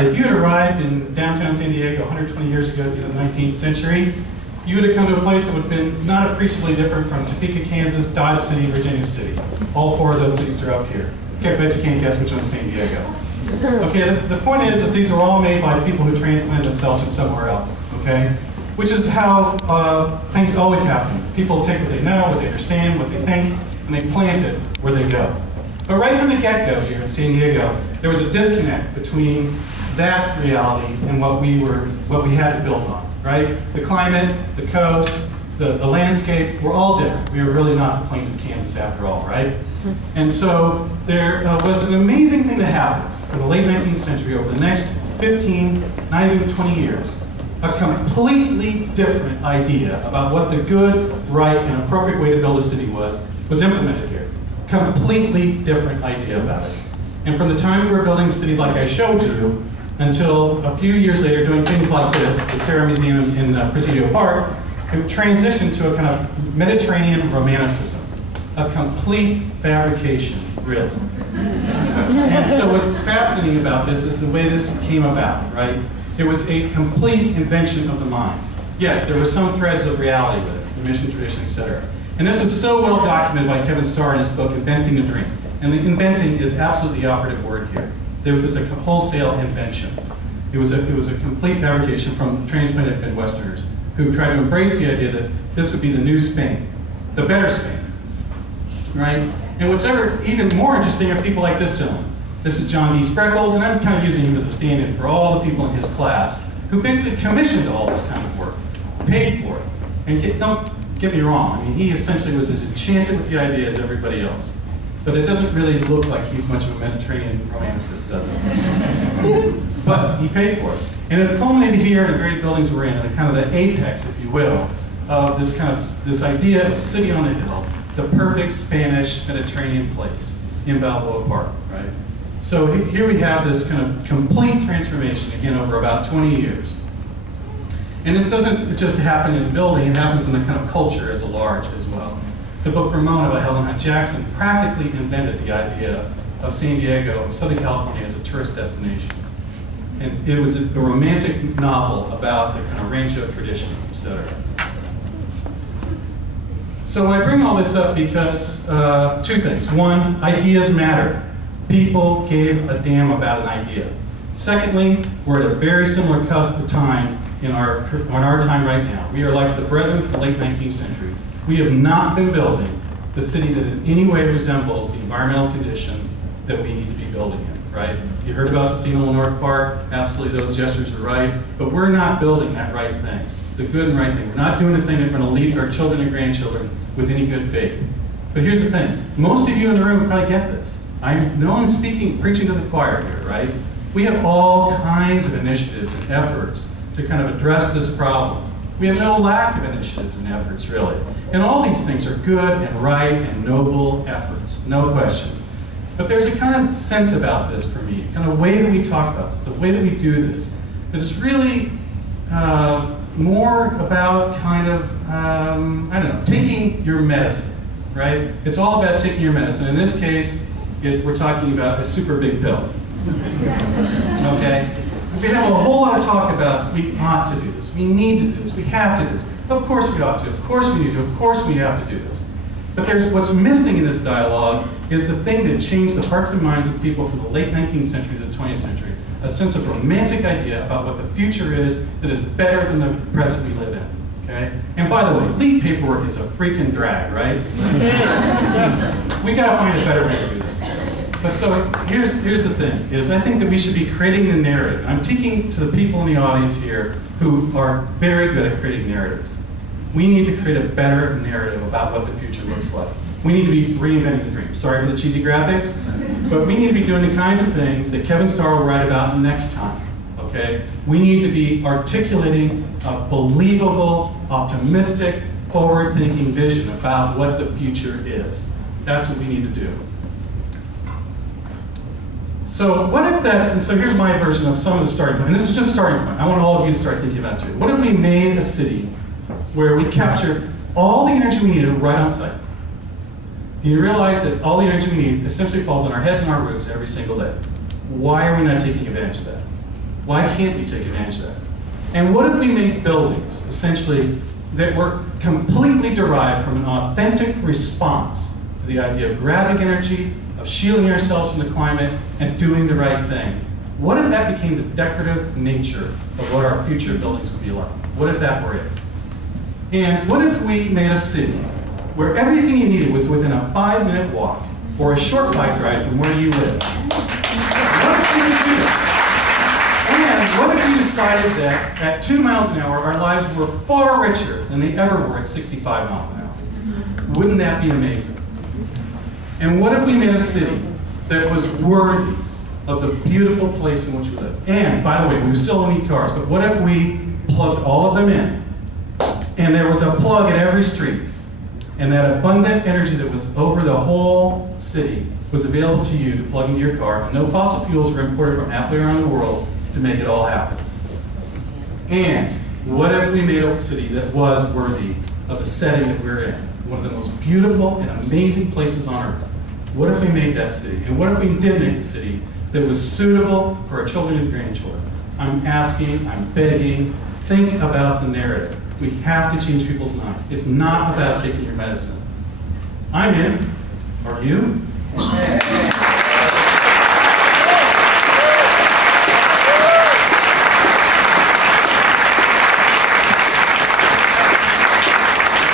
right, if you had arrived in downtown San Diego 120 years ago, in the 19th century, you would have come to a place that would have been not appreciably different from Topeka, Kansas, Dodge City, Virginia City. All four of those cities are up here. Okay, I bet you can't guess which one's San Diego. Okay, the point is that these are all made by people who transplanted themselves from somewhere else, okay? Which is how things always happen. People take what they know, what they understand, what they think, and they plant it where they go. But right from the get-go here in San Diego, there was a disconnect between that reality and what we had to build on, right? The climate, the coast, the landscape were all different. We were really not the plains of Kansas after all, right? And so there was an amazing thing that happened in the late 19th century over the next 15, not even 20 years. A completely different idea about what the good, right, and appropriate way to build a city was implemented here. Completely different idea about it. And from the time we were building the city like I showed you, until a few years later doing things like this, the Sarah Museum in Presidio Park, it transitioned to a kind of Mediterranean romanticism. A complete fabrication, really. And so what's fascinating about this is the way this came about, right? It was a complete invention of the mind. Yes, there were some threads of reality with it, the mission, tradition, etc. And this is so well documented by Kevin Starr in his book, Inventing a Dream. And the inventing is absolutely the operative word here. There was a wholesale invention. It was a complete fabrication from transplanted Midwesterners who tried to embrace the idea that this would be the new Spain, the better Spain, right? And what's ever even more interesting are people like this gentleman. This is John D. Spreckles, and I'm kind of using him as a stand-in for all the people in his class who basically commissioned all this kind of work, paid for it. And don't get me wrong, I mean, he essentially was as enchanted with the idea as everybody else. But it doesn't really look like he's much of a Mediterranean romanticist, does it? But he paid for it. And it culminated here in the great buildings we're in, and kind of the apex, if you will, of this idea of a city on a hill, the perfect Spanish Mediterranean place in Balboa Park, right? So here we have this kind of complete transformation, again, over about 20 years. And this doesn't just happen in the building, it happens in the kind of culture as a large as well. The book Ramona by Helen Hunt Jackson practically invented the idea of San Diego, Southern California, as a tourist destination. And it was a romantic novel about the kind of rancho tradition, etc. So I bring all this up because two things. One, ideas matter. People gave a damn about an idea. Secondly, we're at a very similar cusp of time in our time right now. We are like the brethren from the late 19th century. We have not been building the city that in any way resembles the environmental condition that we need to be building in, right? You heard about Sustainable North Park. Absolutely, those gestures are right. But we're not building that right thing, the good and right thing. We're not doing the thing that we're going to leave to our children and grandchildren with any good faith. But here's the thing. Most of you in the room probably get this. No one's preaching to the choir here, right? We have all kinds of initiatives and efforts to kind of address this problem. We have no lack of initiatives and efforts, really. And all these things are good and right and noble efforts, no question. But there's a kind of sense about this for me, kind of way that we talk about this, the way that we do this, that is really more about kind of, I don't know, taking your medicine, right? It's all about taking your medicine. In this case, we're talking about a super big pill, okay? We have a whole lot of talk about we ought to do this, we need to do this, we have to do this. Of course we ought to, of course we need to, of course we have to do this. But what's missing in this dialogue is the thing that changed the hearts and minds of people from the late 19th century to the 20th century, a sense of romantic idea about what the future is that is better than the present we live in, okay? And by the way, lead paperwork is a freaking drag, right? We gotta find a better way to do this. But so here's the thing, is I think that we should be creating a narrative. I'm speaking to the people in the audience here who are very good at creating narratives. We need to create a better narrative about what the future looks like. We need to be reinventing the dream. Sorry for the cheesy graphics, but we need to be doing the kinds of things that Kevin Starr will write about next time, okay? We need to be articulating a believable, optimistic, forward-thinking vision about what the future is. That's what we need to do. So what if that, and so here's my version of some of the starting point, and this is just starting point. I want all of you to start thinking about it too. What if we made a city where we captured all the energy we needed right on site? You realize that all the energy we need essentially falls on our heads and our roofs every single day. Why are we not taking advantage of that? Why can't you take advantage of that? And what if we made buildings, essentially, that were completely derived from an authentic response to the idea of gravity energy, of shielding ourselves from the climate, and doing the right thing? What if that became the decorative nature of what our future buildings would be like? What if that were it? And what if we made a city where everything you needed was within a 5-minute walk or a short bike ride from where you live? What if we could do that? And what if we decided that at 2 miles an hour, our lives were far richer than they ever were at 65 miles an hour? Wouldn't that be amazing? And what if we made a city that was worthy of the beautiful place in which we live? And, by the way, we still need cars, but what if we plugged all of them in, and there was a plug at every street, and that abundant energy that was over the whole city was available to you to plug into your car, and no fossil fuels were imported from halfway around the world to make it all happen? And what if we made a city that was worthy of the setting that we're in, one of the most beautiful and amazing places on earth? What if we made that city? And what if we did make a city that was suitable for our children and grandchildren? I'm asking, I'm begging, think about the narrative. We have to change people's minds. It's not about taking your medicine. I'm in. Are you?